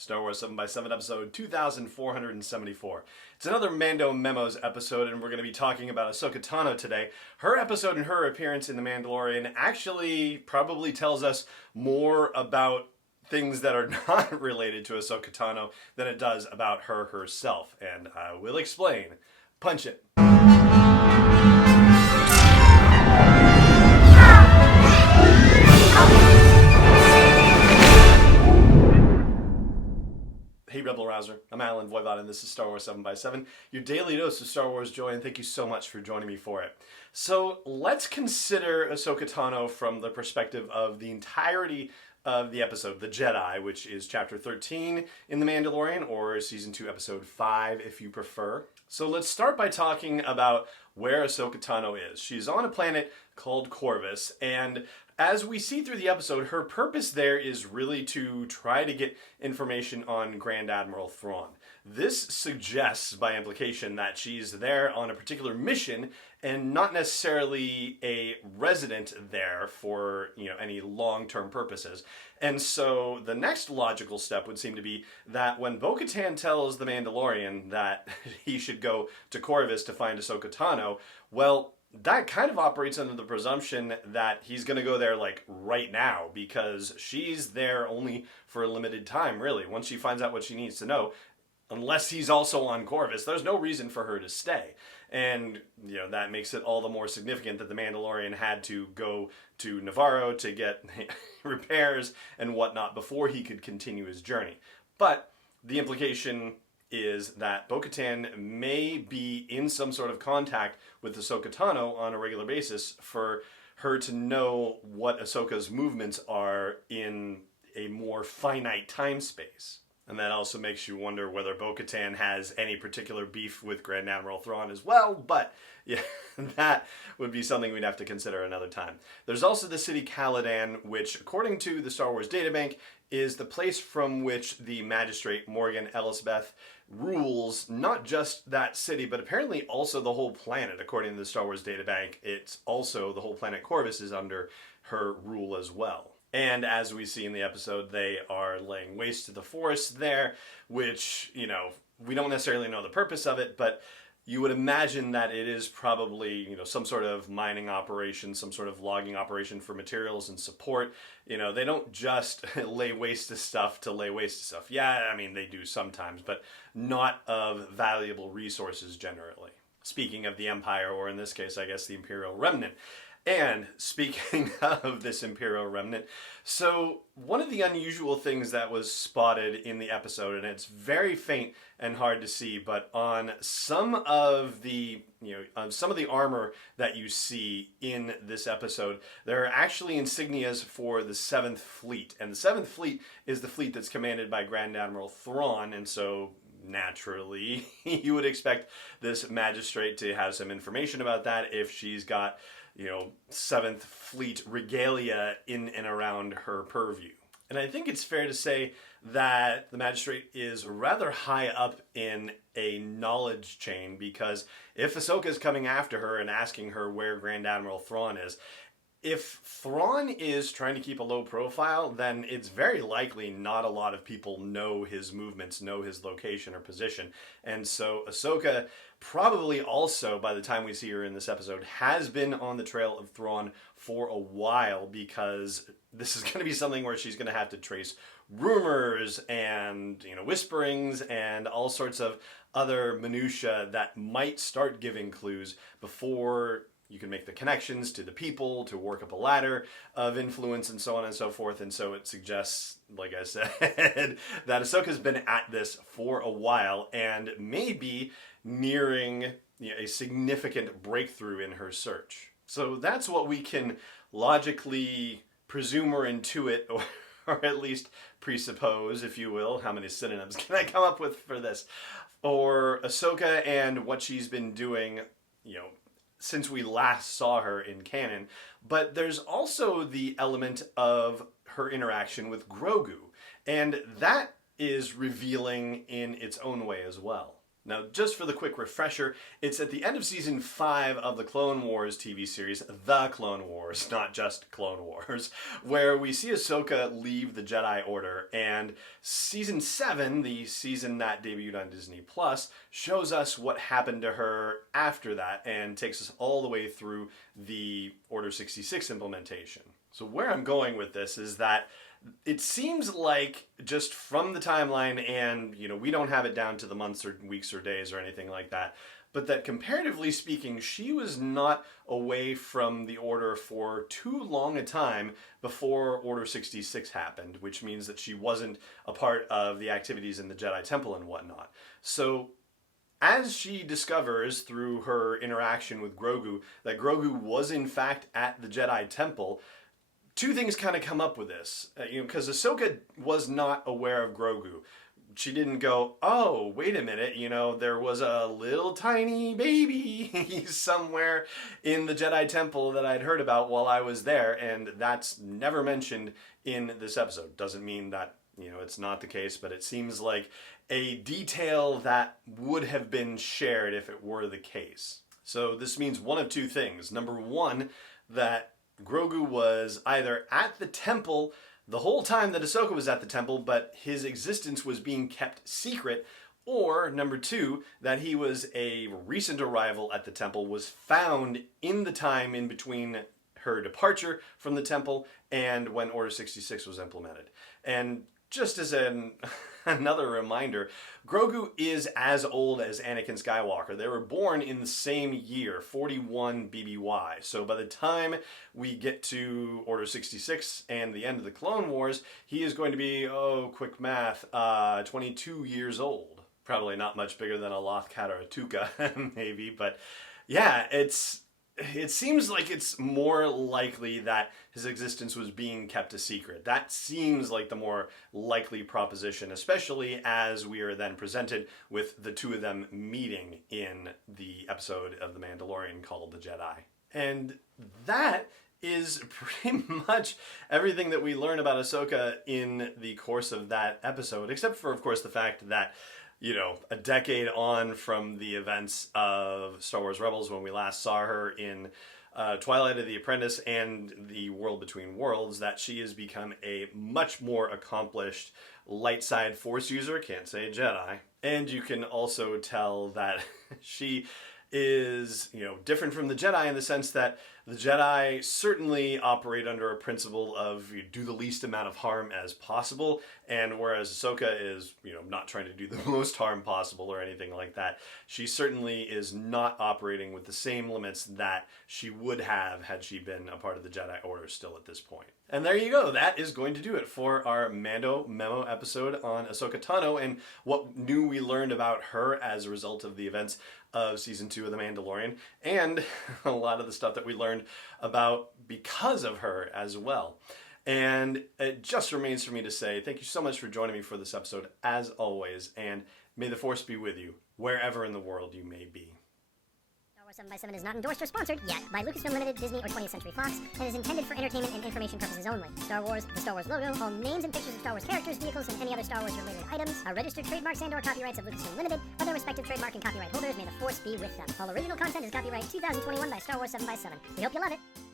Star Wars 7x7 episode 2474. It's another Mando Memos episode, and we're going to be talking about Ahsoka Tano today. Her episode and her appearance in The Mandalorian actually probably tells us more about things that are not related to Ahsoka Tano than it does about her herself, and I will explain. Punch it. Hey Rebel Rouser, I'm Alan Voivod and this is Star Wars 7x7, your daily dose of Star Wars joy, and thank you so much for joining me for it. So let's consider Ahsoka Tano from the perspective of the entirety of the episode, The Jedi, which is chapter 13 in The Mandalorian, or season 2 episode 5 if you prefer. So let's start by talking about where Ahsoka Tano is. She's on a planet called Corvus, and as we see through the episode, her purpose there is really to try to get information on Grand Admiral Thrawn. This suggests, by implication, that she's there on a particular mission and not necessarily a resident there for, any long-term purposes. And so the next logical step would seem to be that when Bo-Katan tells the Mandalorian that he should go to Corvus to find Ahsoka Tano, well, that kind of operates under the presumption that he's going to go there right now, because she's there only for a limited time, really. Once she finds out what she needs to know, unless he's also on Corvus, there's no reason for her to stay. And, that makes it all the more significant that the Mandalorian had to go to Navarro to get repairs and whatnot before he could continue his journey. But the implication is that Bo-Katan may be in some sort of contact with Ahsoka Tano on a regular basis for her to know what Ahsoka's movements are in a more finite time space. And that also makes you wonder whether Bo-Katan has any particular beef with Grand Admiral Thrawn as well, but yeah, that would be something we'd have to consider another time. There's also the city Calidan, which, according to the Star Wars databank, is the place from which the magistrate Morgan Elsbeth rules not just that city, but apparently also the whole planet. According to the Star Wars databank, it's also the whole planet Corvus is under her rule as well. And as we see in the episode, they are laying waste to the forest there, which, we don't necessarily know the purpose of it, but you would imagine that it is probably, some sort of mining operation, some sort of logging operation for materials and support. They don't just lay waste to stuff to lay waste to stuff. Yeah, I mean, they do sometimes, but not of valuable resources generally. Speaking of the Empire, or in this case, I guess the Imperial Remnant. And speaking of this Imperial Remnant, so one of the unusual things that was spotted in the episode, and it's very faint and hard to see, but on some of the armor that you see in this episode, there are actually insignias for the 7th Fleet. And the 7th Fleet is the fleet that's commanded by Grand Admiral Thrawn, and so naturally, you would expect this magistrate to have some information about that if she's got 7th Fleet regalia in and around her purview. And I think it's fair to say that the magistrate is rather high up in a knowledge chain, because if Ahsoka is coming after her and asking her where Grand Admiral Thrawn is, if Thrawn is trying to keep a low profile, then it's very likely not a lot of people know his movements, know his location or position. And so Ahsoka probably also, by the time we see her in this episode, has been on the trail of Thrawn for a while, because this is going to be something where she's going to have to trace rumors and, whisperings and all sorts of other minutiae that might start giving clues before you can make the connections to the people, to work up a ladder of influence and so on and so forth. And so it suggests, like I said, that Ahsoka's been at this for a while and may be nearing a significant breakthrough in her search. So that's what we can logically presume or intuit, or at least presuppose, if you will. How many synonyms can I come up with for this? For Ahsoka and what she's been doing, since we last saw her in canon. But there's also the element of her interaction with Grogu, and that is revealing in its own way as well. Now, just for the quick refresher, it's at the end of Season 5 of the Clone Wars TV series, The Clone Wars, not just Clone Wars, where we see Ahsoka leave the Jedi Order, and Season 7, the season that debuted on Disney+, shows us what happened to her after that, and takes us all the way through the Order 66 implementation. So where I'm going with this is that it seems like, just from the timeline, and we don't have it down to the months or weeks or days or anything like that, but that comparatively speaking, she was not away from the Order for too long a time before Order 66 happened, which means that she wasn't a part of the activities in the Jedi Temple and whatnot. So as she discovers through her interaction with Grogu that Grogu was in fact at the Jedi Temple, two things kind of come up with this, because Ahsoka was not aware of Grogu. She didn't go, oh, wait a minute, there was a little tiny baby somewhere in the Jedi Temple that I'd heard about while I was there, and that's never mentioned in this episode. Doesn't mean that, it's not the case, but it seems like a detail that would have been shared if it were the case. So this means one of two things. Number one, that Grogu was either at the temple the whole time that Ahsoka was at the temple, but his existence was being kept secret, or number two, that he was a recent arrival at the temple, was found in the time in between her departure from the temple and when Order 66 was implemented. And just as another reminder, Grogu is as old as Anakin Skywalker. They were born in the same year, 41 BBY. So by the time we get to Order 66 and the end of the Clone Wars, he is going to be, quick math, 22 years old. Probably not much bigger than a Lothcat or a Tuca, maybe, but yeah, it seems like it's more likely that his existence was being kept a secret. That seems like the more likely proposition, especially as we are then presented with the two of them meeting in the episode of The Mandalorian called The Jedi. And that is pretty much everything that we learn about Ahsoka in the course of that episode, except for, of course, the fact that a decade on from the events of Star Wars Rebels, when we last saw her in Twilight of the Apprentice and the World Between Worlds, that she has become a much more accomplished light side Force user, can't say Jedi. And you can also tell that she is, different from the Jedi in the sense that the Jedi certainly operate under a principle of you do the least amount of harm as possible, and whereas Ahsoka is, not trying to do the most harm possible or anything like that, she certainly is not operating with the same limits that she would have had she been a part of the Jedi Order still at this point. And there you go. That is going to do it for our Mando Memo episode on Ahsoka Tano and what new we learned about her as a result of the events of Season 2 of The Mandalorian, and a lot of the stuff that we learned about because of her as well. And it just remains for me to say thank you so much for joining me for this episode, as always, and may the Force be with you, wherever in the world you may be. Star Wars 7x7 is not endorsed or sponsored yet by Lucasfilm Limited, Disney, or 20th Century Fox, and is intended for entertainment and information purposes only. Star Wars, the Star Wars logo, all names and pictures of Star Wars characters, vehicles, and any other Star Wars related items are registered trademarks and/or copyrights of Lucasfilm Limited, or their respective trademark and copyright holders. May the Force be with them. All original content is copyright 2021 by Star Wars 7x7. We hope you love it.